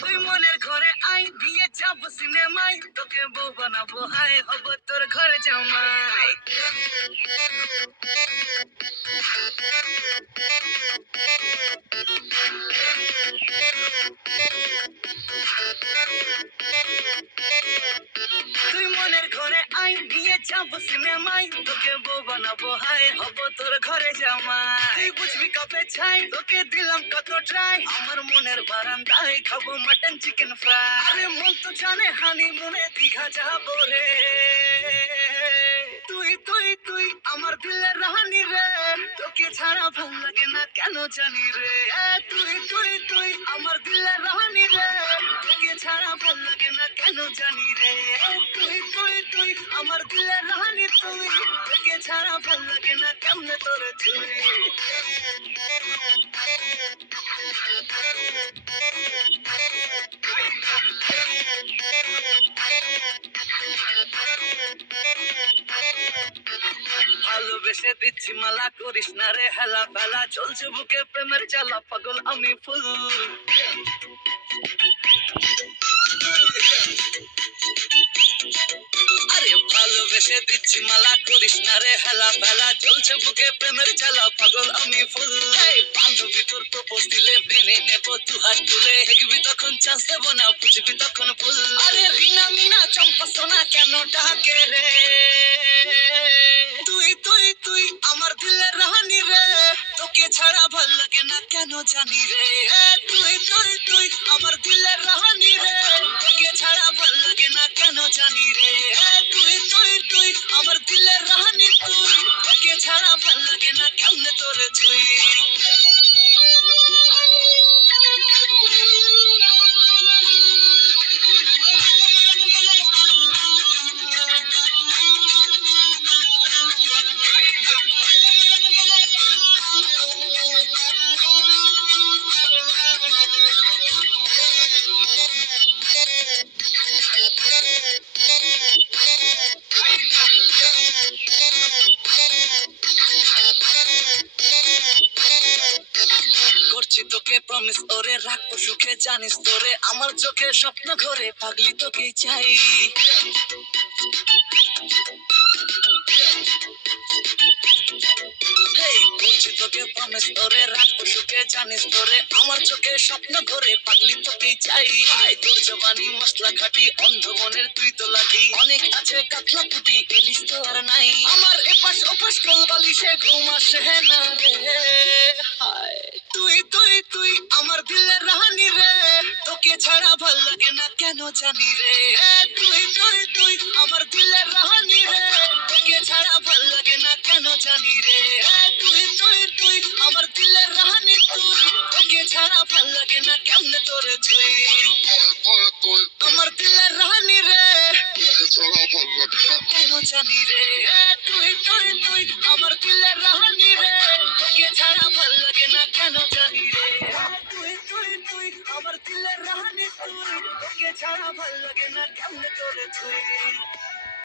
তুই মনের ঘরে আই দিয়ে চাপ সিনেমায়। তোকে বউ বানাবো হাই হব তোর ঘরে জামাই। যাব সিনেমায়। তোকে বউ বানাবো হাই হব তোর ঘরে জামাই। তুই বুঝবি কবে ছাই, তোকে দিলাম কত ট্রাই আমার মনের বারান্দায় খাব মাটন চিকেন ফ্রাই। আরে মন তো জানে হানি মনে দীঘা যাব রে। তুই তুই তুই আমার দিলের রাহানি রে। তোকে ছাড়া ভালো লাগে না কেন জানি রে। তুই তুই তুই আমার দিলের রাহানি রে। তোকে ছাড়া ভালো কেন জানি রে? তুই তুই তুই, আমার দিলের রাহানি তুই তোকে ছাড়া ভালো লাগে না কেমনে তোর তুই ভালোবেসে দিচ্ছি মালা করিস না রে হেলা বেলা চলছে বুকে প্রেমের জ্বালা, পাগল আমি ফুল। ভালোবেসে দিচ্ছি মালা করিস না রে, হেলা বেলা চলছে বুকে প্রেমের জ্বালা পাগল আমি ফুল। বান্ধবী তোর প্রপোজ দিলে মেনে নেব, দু হাত তুলে। দেখবি তখন চান্স দেবো না, বুঝবি তখন ভুল। আরে রিনা মিনা, চম্পা সোনা কেন ডাকে রে? তুই তুই তুই আমার দিলের রাহানি রে। তোকে ছাড়া ভালো লাগে না কেন জানি রে? তুই তুই তুই আমার দিলের রাহানি রে। তোকে ছাড়া তোকে প্রমিস ওরে রাখব সুখে, জানিস তোরে আমার চোখে স্বপ্ন ঘরে, পাগলি তোকে চাই। করছি তোকে প্রমিস রাখব সুখে, জানিস তোরে আমার চোখে স্বপ্ন ঘরে, পাগলি তোকে চাই। তোর জবানি মশলা খাটি, অন্ধ মনের তুই তো অনেক আছে কাতলা পুটি ইলিশ তো আর নাই। আমার এপাশ ওপাশ কলবালি সে ঘুম আসে না। কেন জানি রে? তুই তুই তুই আমার দিলের রাহানি রে। তোকে ছাড়া ভালো লাগে না, কেন জানি রে? তুই তুই তুই আমার দিলের রাহানি তুই। তোকে ছাড়া ভালো লাগে না, কেমনে তোরে তুই আমার দিলের রাহানি রে। কেন জানি রে? তুই তুই তুই আমার দিলের রাহানি রে। তোকে ছাড়া ভালো লাগে না, কেন ছাড়া ভালো লাগে না কেমনে তোরে তুই